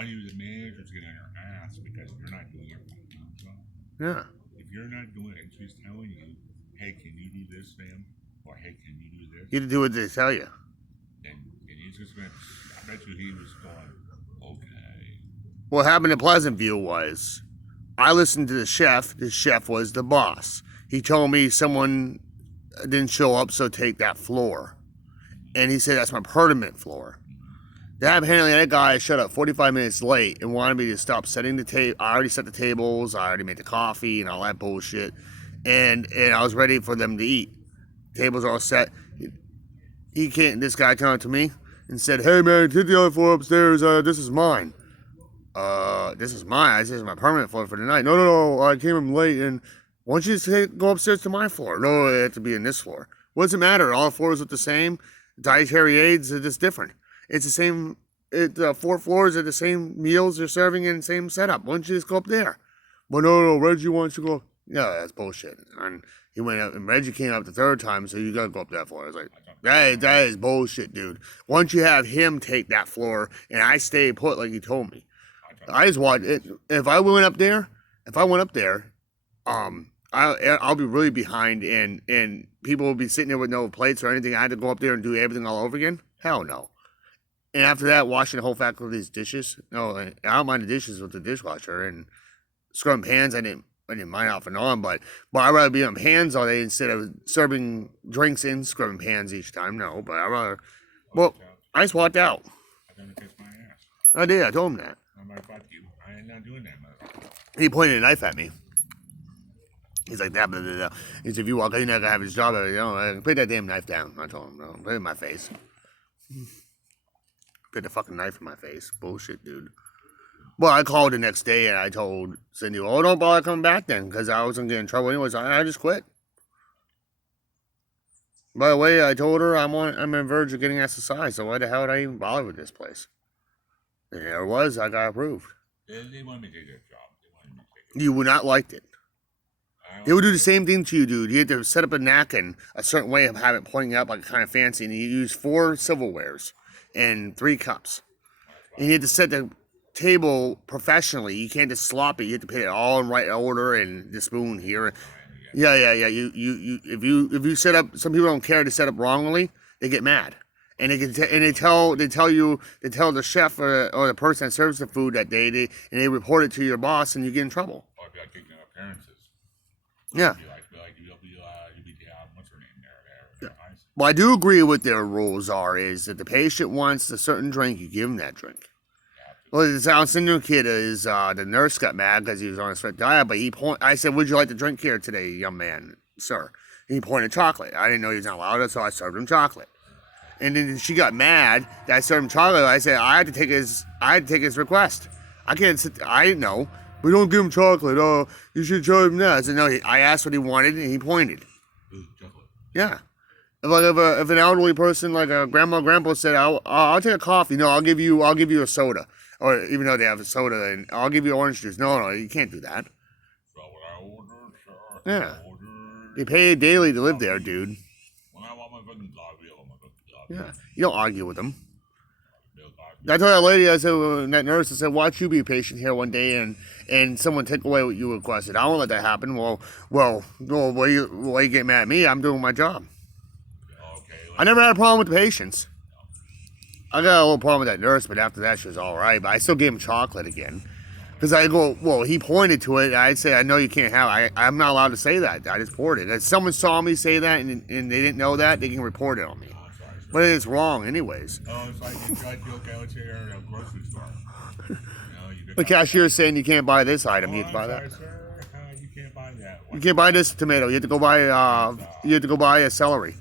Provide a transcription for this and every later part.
Mind you, the manager's getting on your ass because you're not doing your fucking job. Yeah. If you're not doing it, and she's telling you, hey, can you do this, ma'am? Or hey, can you do this? You have to do what they tell you. And he's just going to, I bet you he was going, okay. What happened in Pleasant View was, I listened to the chef. The chef was the boss. He told me someone didn't show up, so take that floor. And he said, that's my permanent floor. Apparently, that guy showed up 45 minutes late and wanted me to stop setting the table. I already set the tables. I already made the coffee and all that bullshit. And I was ready for them to eat. Tables are all set. He can't. This guy came up to me and said, hey, man, take the other floor upstairs. This is mine. This is mine. This is my permanent floor for the night. No. I came in late. And why don't you just go upstairs to my floor? No, it had to be in this floor. What does it matter? All floors look the same. Dietary aids are just different. It's the same, 4 floors are the same meals they're serving in the same setup. Why don't you just go up there? Well, no, Reggie wants to go. Yeah, that's bullshit. And he went up, and Reggie came up the 3rd time, so you gotta go up that floor. I was like, that is bullshit, dude. Why don't you have him take that floor, and I stay put like he told me? I just watched it. If I went up there, I'll be really behind, and people will be sitting there with no plates or anything. I had to go up there and do everything all over again? Hell no. And after that, washing the whole faculty's dishes. No, I don't mind the dishes with the dishwasher, and scrubbing pans. I didn't mind off and on, but I'd rather be on pans all day instead of serving drinks in scrubbing pans each time. No, but I'd rather. Well, I just walked out. I'm going to kiss my ass. I did. I told him that. I'm like, fuck you. I ain't not doing that, motherfucker. He pointed a knife at me. He's like, that, blah, blah, blah. He said, if you walk out, you're not going to have his job. Put that damn knife down. I told him, no, put it in my face. Put the fucking knife in my face. Bullshit, dude. Well, I called the next day and I told Cindy, oh, don't bother coming back then, because I was going to get in trouble anyways. I just quit. By the way, I told her I'm on verge of getting SSI, so why the hell would I even bother with this place? And there it was. I got approved. They wanted me to take their job. You would not liked it. They would do the same thing to you, dude. You had to set up a napkin a certain way of having it pointing up like kind of fancy, and you use 4 silverwares and 3 cups. And you had to set the table professionally. You can't just slop it. You have to put it all in right order and the spoon here. Yeah. You if you set up, some people don't care to set up wrongly. They get mad, and they tell the chef or the person that serves the food that day. They report it to your boss, and you get in trouble. Or if you like taking appearances. Yeah. What's her name there? Well, I do agree with their rules is that the patient wants a certain drink, you give them that drink. Well, the South Syndrome kid is, the nurse got mad because he was on a strict diet, but I said, would you like to drink here today, young man, sir? And he pointed chocolate. I didn't know he was not allowed it, so I served him chocolate. And then she got mad that I served him chocolate. I said, I had to take his request. I didn't know. We don't give him chocolate. Oh, you should show him that. I said, no, I asked what he wanted, and he pointed. Ooh, chocolate. Yeah. If an elderly person like a grandpa said, I'll take a coffee. No, I'll give you a soda. Or even though they have a soda, and I'll give you orange juice. No, you can't do that. So what I ordered, sir. Yeah. They pay daily to live there, dude. When I want my fucking coffee, I want my fucking coffee. Yeah. You don't argue with them. I told that lady, that nurse, I said, watch you be patient here one day and someone take away what you requested. I won't let that happen. Well, why you get mad at me? I'm doing my job. Okay. I never had a problem with the patients. I got a little problem with that nurse, but after that she was all right. But I still gave him chocolate again. Because I go, well, he pointed to it. I'd say, I know you can't have it. I'm not allowed to say that. I just poured it. If someone saw me say that and they didn't know that, they can report it on me. But it's wrong anyways. Oh, it's like you tried to, okay, let's say you're at a grocery store. The cashier's saying you can't buy this item. You have to buy that. Sir, you can't buy that. You can't buy this tomato. You have to go buy a celery.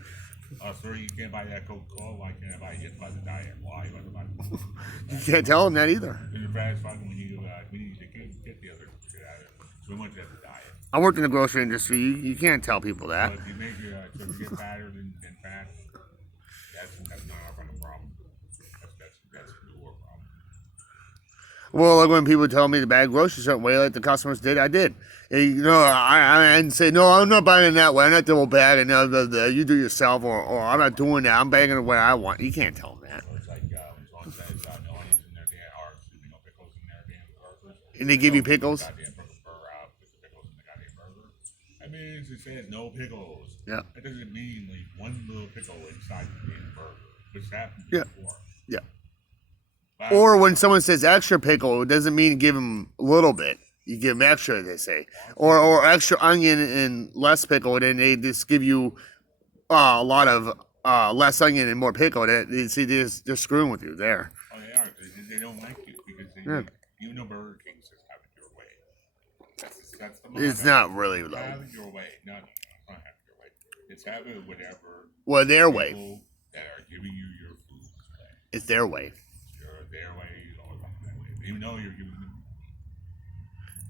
Oh, sir, you can't buy that Coca-Cola. Why can't I buy it? You have to buy the diet. Why? You have to buy the You can't tell them that either. And your parents fucking when you get the other shit out of it. So much at the diet. I worked in the grocery industry. You can't tell people that. But if you make so if you get fatter than fat, that's not our kind of problem. That's your problem. Well, like when people tell me to buy groceries a certain way, like the customers did, I did. And, I didn't say, no, I'm not buying it that way. I'm not double bagging. You do yourself, or I'm not doing that. I'm bagging the way I want. You can't tell them that. So it's like when someone says no onions in their damn, or excuse me, no pickles And they give you pickles? Goddamn put the pickles in the goddamn burger. That means it says no pickles. Yeah. That doesn't mean leave one little pickle inside the damn burger, which happened Yeah. before. Yeah. But Or when someone says extra pickle, it doesn't mean give them a little bit. You give them extra, they say. Or extra onion and less pickle, and then they just give you a lot of less onion and more pickle. See, they're screwing with you there. Oh, they are. They don't like you because Yeah. even though Burger King says have it your way. That's the It's motto. not really though. Have it your way. No, it's not have it your way. It's have it whatever Well, their way. people that are giving you your food way. It's their way. It's their way or the highway. Even though you're giving them.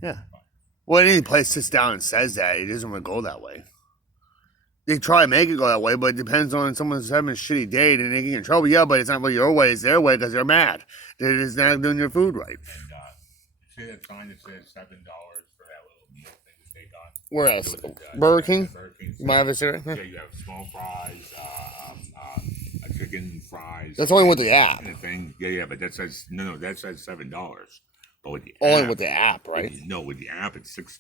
Yeah. Well, any place sits down and says that, it doesn't really go that way. They try to make it go that way, but it depends on someone's having a shitty day and they get in trouble. Yeah, but it's not really your way, it's their way because they're mad. They're just not doing your food right. And you see that sign that says $7 for that little meal thing that they got? Where else? It was, Burger King? Burger King. You might have a cigarette? Yeah, you have small fries, a chicken fries. That's only with the app. And a thing. Yeah, but that says no. That says $7. But with the Only app, with the app, right? No, with the app it's $6.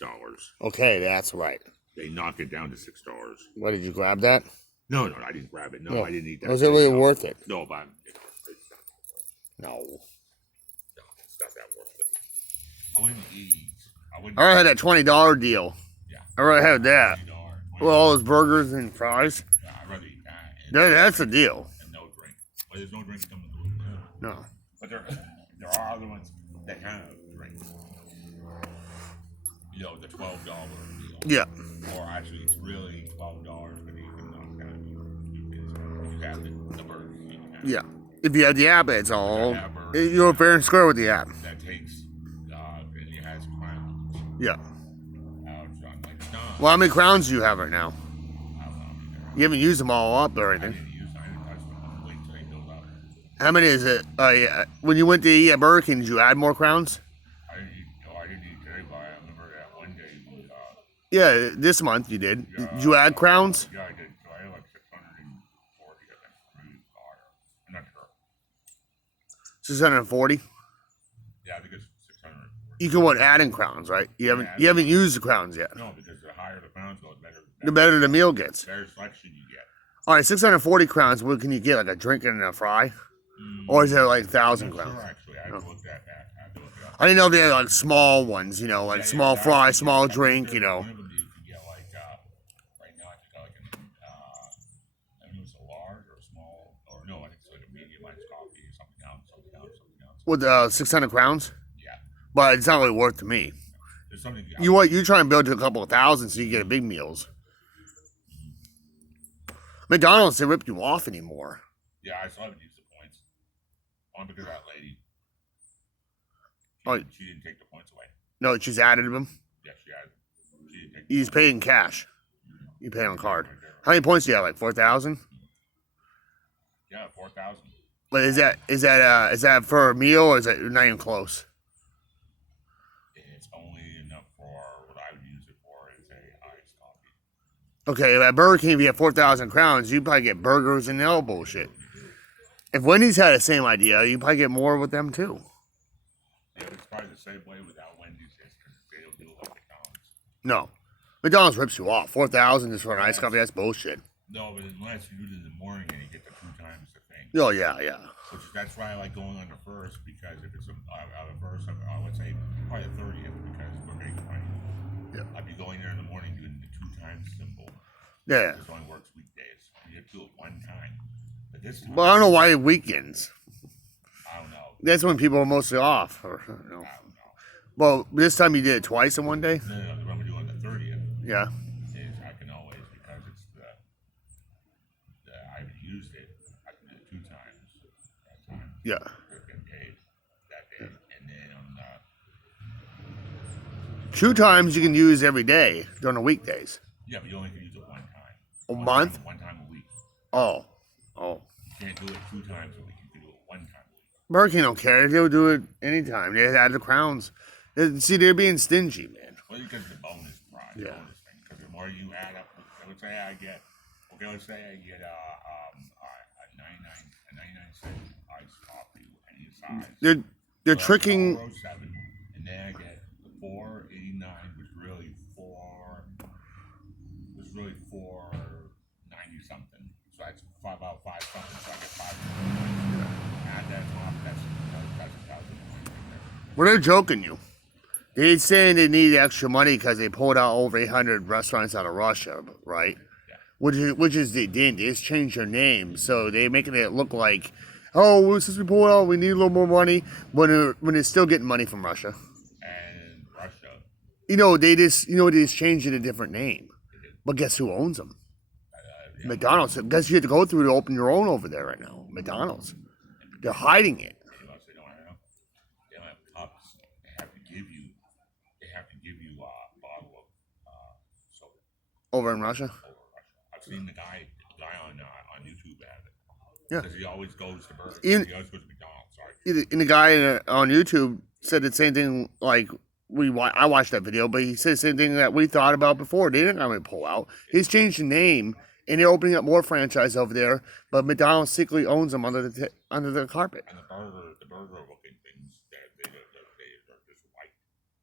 Okay, that's right. They knock it down to $6. What, did you grab that? No, I didn't grab it. No, I didn't eat that. Was it really worth it? No, but No. it's not that worth it. I wouldn't eat. I already had that $20 deal. Yeah. I already had that. $20, Well, all those burgers and fries. Yeah, I'd rather eat that. That's the deal. And no drink. Well, there's no drink coming with it. No. But there are other ones that have drinks. You know, the $12 deal. Yeah. Or actually, it's really $12, but you can knock down. You have the Burger King app. Yeah. If you have the app, it's all. That burger You're fair and square with the app. that takes, and it has crowns. Yeah. I'm like, no. Well, how many crowns do you have right now? I don't know. You haven't used them all up or I anything. didn't touch them. I'm waiting until they build up. How many is it? Yeah. When you went to eat at Burger King, did you add more crowns? I didn't eat today, but I remember that one day. Yeah, this month you did. Did you add crowns? Yeah, I did. So I had like 640. I think. I'm not sure. 640. Yeah, I think it's 640. You can add in crowns, right? You haven't used the crowns yet. No, because the higher the crowns go, The better the meal gets. better selection you get. All right, 640 crowns. What can you get? Like a drink and a fry, or is it like 1,000 I'm not crowns? sure, actually. I have to look at that. I have to look it up. I didn't know if they had like small ones, like small Yeah, fry, yeah, small yeah, drink, One of them you can get like, right now I think like I think it was a large or a small, or no, I think it's like a medium iced coffee or something else. with 600 crowns. Yeah. But it's not really worth to me. There's something. You try and build to a couple of thousand so you get big meals. McDonald's, they rip you off anymore. Yeah, I still haven't used the points. Only because that lady. She didn't take the points away. No, she's added them. Yeah, she had. She didn't take. You just pay in cash. You pay on card. How many points do you have? Like 4,000? Yeah, 4,000. But is that for a meal or is that not even close? It's only enough for what I would use it for is a iced coffee. Okay, at Burger King, if you have 4,000 crowns, you probably get burgers and all bullshit. If Wendy's had the same idea, you probably get more with them too. Yeah, it's probably the same way without Wendy's because they don't do it like McDonald's. No. McDonald's rips you off. 4,000 just for an iced coffee, that's bullshit. No, but unless you do it in the morning and you get the 2 times the thing. Oh, yeah. That's why I like going on the first because if it's the first, I would say probably the 30th because we're making money. Yeah. I'd be going there in the morning doing the 2 times symbol. Yeah. This only works weekdays. You have to do it 1 time. But this time, Well, I don't know why weekends. I don't know. That's when people are mostly off. Or, I don't know. Well, this time you did it twice in one day? No, when we're doing the 30th, Yeah. is I can always, because it's I haven't used it, I can do it 2 times that time. Yeah. I've been paid that day. And then on 2 times you can use every day during the weekdays. yeah, but you only can use it 1 time. A month? One time a week. Oh. You can't do it 2 times a week. You can do it 1 time a week. Burger King don't care. They'll do it anytime. They add the crowns. See, they're being stingy, man. Well, because the bonus prize, Yeah. bonus thing. Because the more you add up, let's say I get a 99 cent iced coffee any size. They're So tricking. $1.07, and then I get 489 was really 490 something. So that's about 5 something. So I get 5. Add that off. That's a thousand. Well, they're joking you. They're saying they need extra money because they pulled out over 800 restaurants out of Russia, right? Yeah. Which is they didn't. They just changed their name, so they're making it look like, oh, since we pulled out, we need a little more money. When they're still getting money from Russia. And Russia. They just changed it a different name. But guess who owns them? Yeah. McDonald's. Guess you have to go through to open your own over there right now. McDonald's. They're hiding it. They don't have cups. They have to give you a bottle of soda. Over in Russia? Over Russia. I've seen the guy on YouTube have it. Yeah. Because he always goes to Burger Ian- King. He always goes to McDonald's. Sorry. And the guy on YouTube said the same thing. Like I watched that video, but he said the same thing that we thought about before. They didn't have to pull out. He's changed the name, and they're opening up more franchise over there. But McDonald's secretly owns them under the carpet. And the burger looking things, they're just white.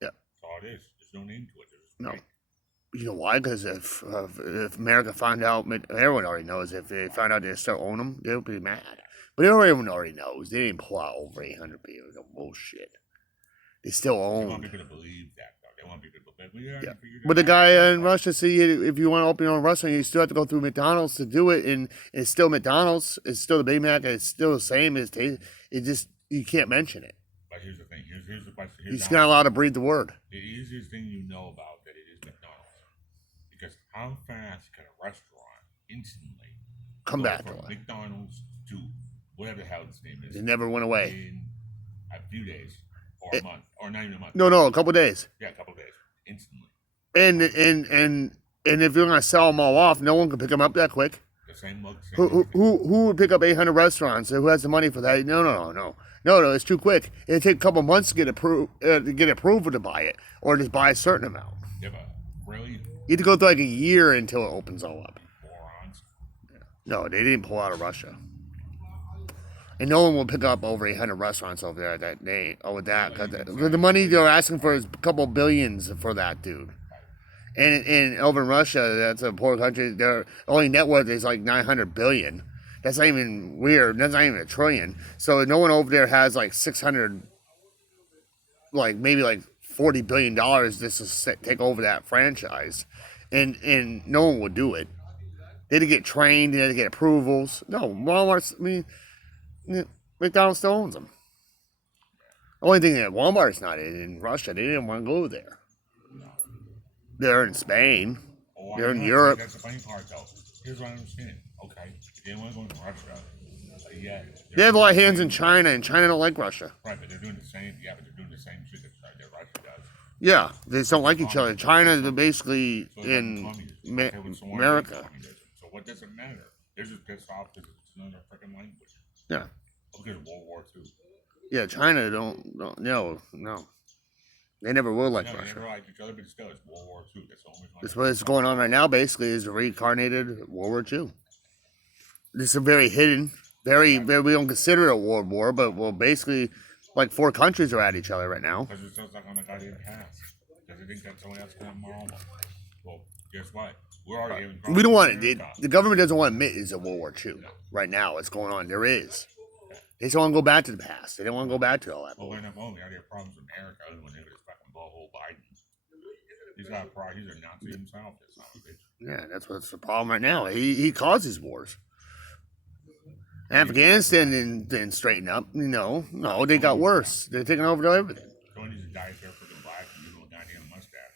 Yeah. That's all it is. There's no name to it. They're just No. white. You know why? Because if America found out, everyone already knows. If they found out they still own them, they'll be mad. But everyone already knows. They didn't pull out over 800 people. No bullshit. They still They want own. people to believe that, though. They want people to believe. We already Yeah. figured But the it guy out. in Russia said if you want to open your own restaurant, you still have to go through McDonald's to do it, and it's still McDonald's. It's still the Big Mac. It's still the same. It just you can't mention it. But here's the thing. Here's the question. You're Here's just the not allowed to breathe the word. easiest thing you know about that it is McDonald's. Because how fast can a restaurant instantly Come go back to from it. McDonald's to whatever the hell its name is It never went away. in a few days or a month or not even a month? No, a couple days. Yeah, a couple of days instantly. And if you're gonna sell them all off, no one can pick them up that quick. The same look. Same Who everything. would pick up 800 restaurants? Who has the money for that? No. It's too quick. It'd take a couple months to get approval to buy it, or just buy a certain amount. Yeah, but really, You have to go through like a year until it opens all up. morons. No, they didn't pull out of Russia. And no one will pick up over 800 restaurants over there that day. Oh, with that, because the money they're asking for is a couple billions for that dude. And over in Russia, that's a poor country. Their only net worth is like 900 billion. That's not even weird. That's not even a trillion. So no one over there has like 600, like maybe like $40 billion just to take over that franchise, and no one would do it. They had to get trained. They had to get approvals. No, Walmart. I mean, McDonald's still owns them. The only thing that Walmart's not in Russia, they didn't want to go there. They're in Spain. Oh, They're in know. Europe. That's the funny part, though. Here's what I understand. Okay, if they want to go into Russia, yeah. They have a lot of hands in China, and China don't like Russia. Right, but they're doing the same. Yeah, but they're doing the same shit that Russia does. Yeah, they just don't like each other. China is basically So it's like in communism. Okay, with someone America. like communism. So what does it matter? They're just pissed off because it's another freaking language. Yeah, Look at World War II. yeah. China don't no. They never will like No, they Russia. never liked each other, but still, it's World War II. That's the only one. That's what's going on right now. Basically, is a reincarnated World War II. This is very hidden. Very, we don't consider it a world war, but well, basically, like 4 countries are at each other right now. Because it's just like on the goddamn pass. Because they think that someone else can tomorrow. Well, guess what? We're already having We don't want it. America. The government doesn't want to admit it's a World War II right now. What's going on? There is. They just want to go back to the past. They don't want to go back to all that. Well, we're not only already have problems with America when they just fucking butthole Biden. He's got a problem. He's a Nazi himself. This son of a bitch. Yeah, that's what's the problem right now. He caused these wars. Afghanistan didn't straighten up. No, they got worse. They're taking over everything. Tony needs to dye his hair freaking black and give him a goddamn mustache.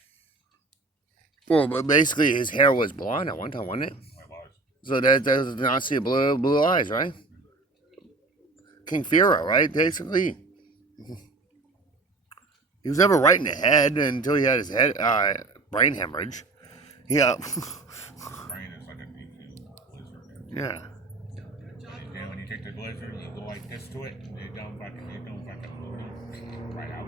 Well, but basically his hair was blonde at one time, wasn't it? My was. So that does not see blue eyes, right? King Fira, right? Basically, he was never right in the head until he had his head brain hemorrhage. Yeah, Brain is like a DQ lizard. yeah. And when you take the blizzard, you go like this to it, and they don't fucking right out.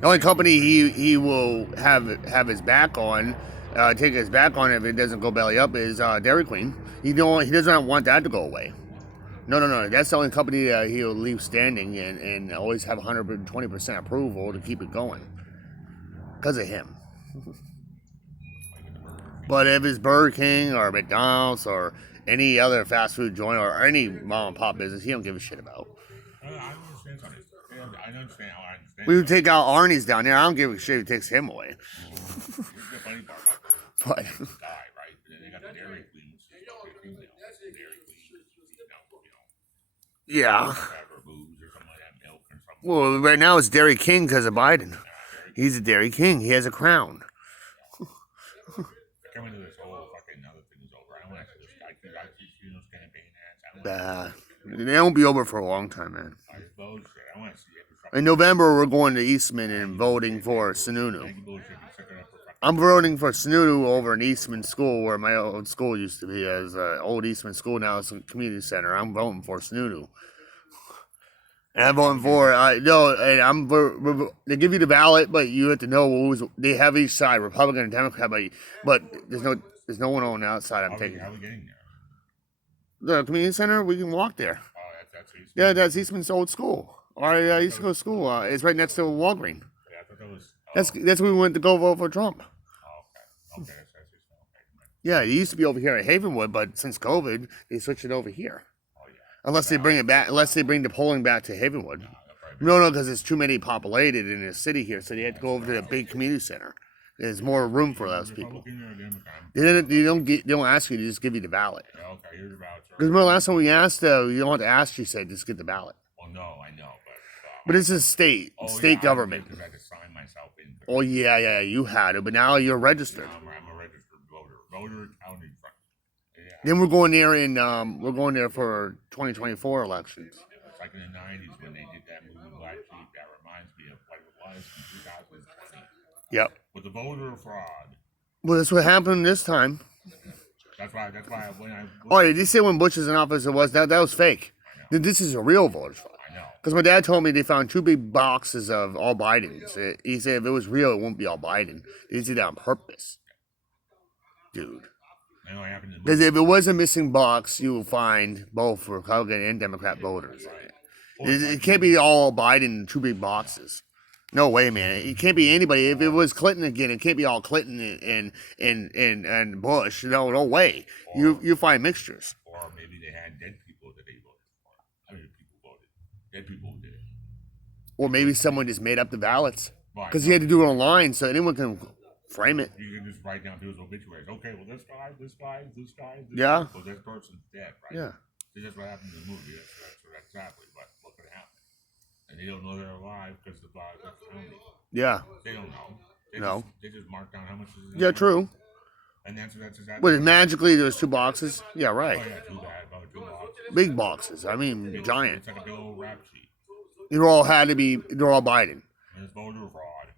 The only company he will have his back on, take his back on if it doesn't go belly up is Dairy Queen. He doesn't want that to go away. No. That's the only company that he'll leave standing and always have 120% approval to keep it going. because of him. Like in the Burger King. But if it's Burger King or McDonald's or any other fast food joint or any mom and pop business, he don't give a shit about. I understand something. Yeah, I understand how I understand. We would take out Arnie's down there. I don't give a shit if he takes him away. Here's the funny part about those But guys die, right? And then they got the Dairy Queen, which is a female. Dairy Queen, yeah. whatever, booze or something like that, milk or something. Well, right now it's Dairy King because of Biden. Dairy Queen. He's a Dairy King. He has a crown. Coming to this whole fucking other thing is over. I don't want to see this guy. I see those campaign ads. They won't be over for a long time, man. I bullshit. I want to see every In November, we're going to Eastman and voting for Sununu. fucking bullshit. You suck it up for fucking. I'm voting for Sununu over in Eastman School, where my old school used to be. As old Eastman School, now it's a community center. I'm voting for Sununu. And I'm voting for they give you the ballot, but you have to know who's. They have each side, Republican and Democrat, but there's no one on the outside. I'm taking How are we getting there? the community center. We can walk there. Oh, that's easy. Yeah, that's Eastman's old school. I used to go to school. It's right next to Walgreen. Yeah, I thought that was. That's where we went to go vote for Trump. Okay. Okay, that's easy. Okay. Yeah, it used to be over here at Havenwood, but since COVID, they switched it over here. Oh yeah. Unless they bring it back, unless they bring the polling back to Havenwood. That'll probably be- No, because it's too many populated in the city here, so they had to go over to the big community center. There's more room for those people. Republican or Democrat? They don't ask you; they just give you the ballot. Yeah, okay, here's your voucher. Because remember last time we asked, you don't have to ask. She said, just get the ballot. Well, no, I know, But it's a state government. Because I had to sign myself in. Oh yeah, you had it, but now you're registered. I'm a registered voter. Voter counted. Yeah. Then we're going there for 2024 elections. It's like in the 90s when they did that movie Black Sheep. That reminds me of what it was in 2020. Yep. With the voter fraud. Well, that's what happened this time. That's why when I. Oh, did you say when Bush was in office it was that was fake? This is a real voter fraud. I know. Because my dad told me they found 2 big boxes of all Bidens. He said if it was real, it wouldn't be all Biden. They did that on purpose, dude. I know what happened in the Because movie. if it was a missing box, you will find both Republican and Democrat voters. It can't be all Biden in 2 big boxes. No way, man. It can't be anybody. If it was Clinton again, it can't be all Clinton and Bush. No way. You find mixtures. Or maybe they had dead people that they voted for. I mean, people voted. Dead people did it. Or maybe someone just made up the ballots. Right. Because he had to do it online, so anyone can frame it. You can just write down people's obituaries. Okay, well, this guy. Yeah. Well, this person's dead, right? Yeah. So that's what happened in the movie. That's exactly what could happen. And they don't know they're alive because the body got counted. Yeah. They don't know. No. They just mark down how much is in Yeah, there. true. And that's exactly. But magically there's 2 boxes? Yeah, Oh, right. yeah, too bad. About 2 boxes. Big boxes. I mean, giant. It's like a big old rap sheet. They're all Biden. And it's voter fraud.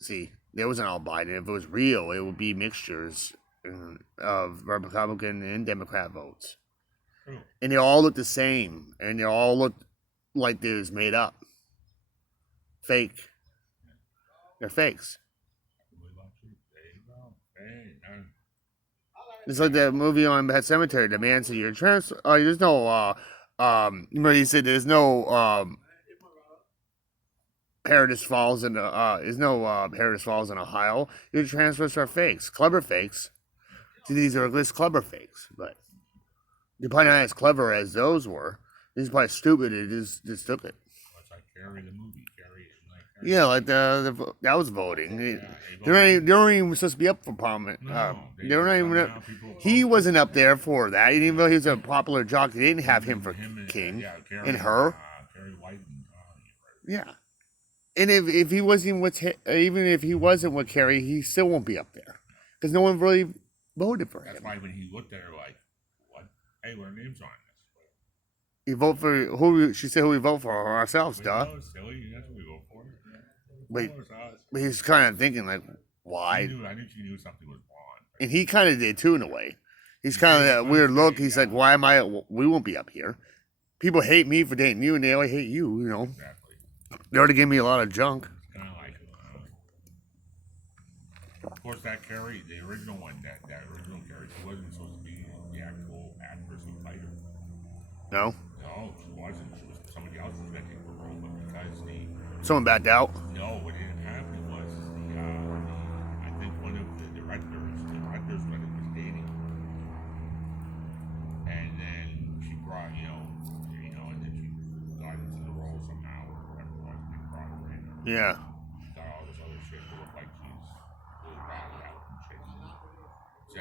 See, there wasn't all Biden. If it was real, it would be mixtures of Republican and Democrat votes. True. And they all look the same. And they all look like they was made up. Fake. They're fakes. There you go. Hey, man. It's like that movie on Pet Cemetery. The man said, "You're trans." Oh, there's no. Remember he said there's no Paradise Falls in Paradise Falls in Ohio. Your transfers are fakes, clever fakes. See, these are just clever fakes, but they're probably not as clever as those were. This is probably stupid. It just took it. It's like Carrie the movie. Carrie. Yeah, like that was voting. They're not even supposed to be up for parliament. They're not even. He wasn't up there for that. Even though he was a popular jockey, they didn't have him for king. Carrie, And her. Carrie White. Yeah. And if he wasn't even if he wasn't with Kerry, he still won't be up there because no one really voted for That's him. why when he looked at her like, what? Hey, what are names on this? He vote for who? She said who we vote for ourselves, duh. Oh, silly. That's what we vote for. Wait. Of course, us. But he's kind of thinking like, I why? knew she knew something was wrong. And he kind of did too in a way. He's kind of that weird look. He's like, why am I? We won't be up here. People hate me for dating you, and they only hate you. You know, Exactly. they already gave me a lot of junk. It's kind of like, of course, that Carrie, the original one, that original Carrie, she wasn't supposed to be the actual actress who played her. No, No, she wasn't. She was somebody else was going to take her role, but because someone backed out. no, what ended up happening was Yeah.